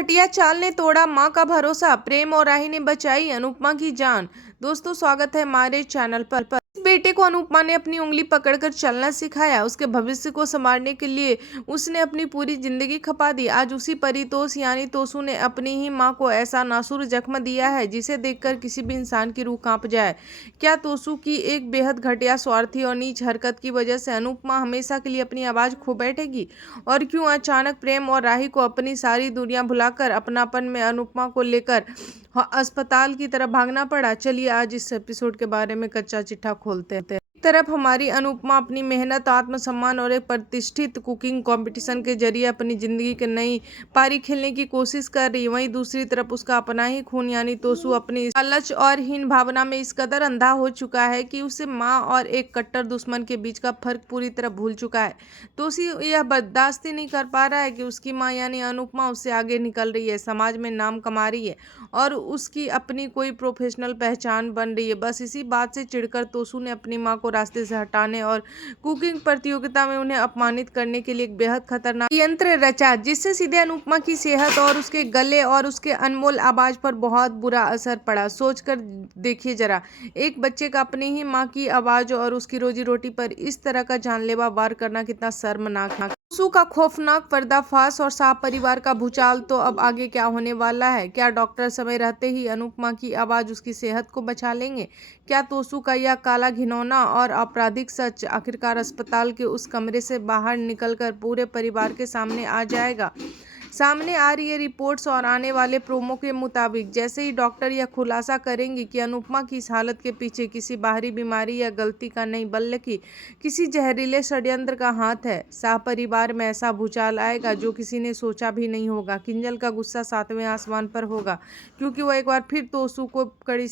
घटिया चाल ने तोड़ा मां का भरोसा, प्रेम और राही ने बचाई अनुपमा की जान। दोस्तों, स्वागत है हमारे चैनल पर। इस बेटे को अनुपमा ने अपनी उंगली पकड़कर चलना सिखाया। उसके भविष्य को संवारने के लिए उसने अपनी पूरी जिंदगी खपा दी। आज उसी परितोष यानी तोसू ने अपनी ही मां को ऐसा नासुर जख्म दिया है जिसे देखकर किसी भी इंसान की रूह कांप जाए। क्या तोसू की एक बेहद घटिया, स्वार्थी और नीच हरकत की वजह से अनुपमा हमेशा के लिए अपनी आवाज खो बैठेगी? और क्यों अचानक प्रेम और राही को अपनी सारी दुनिया भुलाकर अपनापन में अनुपमा को लेकर अस्पताल की तरफ भागना पड़ा? चलिए आज इस एपिसोड के बारे में कच्चा चिट्ठा खोलते हैं। एक तरफ हमारी अनुपमा अपनी मेहनत, आत्मसम्मान और एक प्रतिष्ठित कुकिंग कंपटीशन के जरिए अपनी जिंदगी की नई पारी खेलने की कोशिश कर रही है। वहीं दूसरी तरफ उसका अपना ही खून यानी तोसू अपनी लालच और हीन भावना में इस कदर अंधा हो चुका है कि उसे माँ और एक कट्टर दुश्मन के बीच का फर्क पूरी तरह भूल चुका है। तोसू यह बर्दाश्त ही नहीं कर पा रहा है कि उसकी माँ यानी अनुपमा उससे आगे निकल रही है, समाज में नाम कमा रही है और उसकी अपनी कोई प्रोफेशनल पहचान बन रही है। बस इसी बात से चिढ़कर तोसू ने अपनी मां को रास्ते से हटाने और कुकिंग प्रतियोगिता में उन्हें अपमानित करने के लिए एक बेहद खतरनाक यंत्र रचा, जिससे सीधे अनुपमा की सेहत और उसके गले और उसके अनमोल आवाज पर बहुत बुरा असर पड़ा। सोचकर देखिए जरा, एक बच्चे का अपनी ही माँ की आवाज और उसकी रोजी रोटी पर इस तरह का जानलेवा वार करना कितना शर्मनाक है। तोसू का खौफनाक पर्दाफाश और शाह परिवार का भूचाल। तो अब आगे क्या होने वाला है? क्या डॉक्टर समय रहते ही अनुपमा की आवाज उसकी सेहत को बचा लेंगे? क्या तोसू का यह काला, घिनौना और आपराधिक सच आखिरकार अस्पताल के उस कमरे से बाहर निकलकर पूरे परिवार के सामने आ जाएगा? सामने आ रही है रिपोर्ट्स और आने वाले प्रोमो के मुताबिक जैसे ही डॉक्टर यह खुलासा करेंगे कि अनुपमा की इस हालत के पीछे किसी बाहरी बीमारी या गलती का नहीं बल्कि किसी जहरीले षड्यंत्र का हाथ है, शाह परिवार में ऐसा भूचाल आएगा जो किसी ने सोचा भी नहीं होगा। किंजल का गुस्सा सातवें आसमान पर होगा, क्योंकि वो एक बार फिर तोसू को कड़ी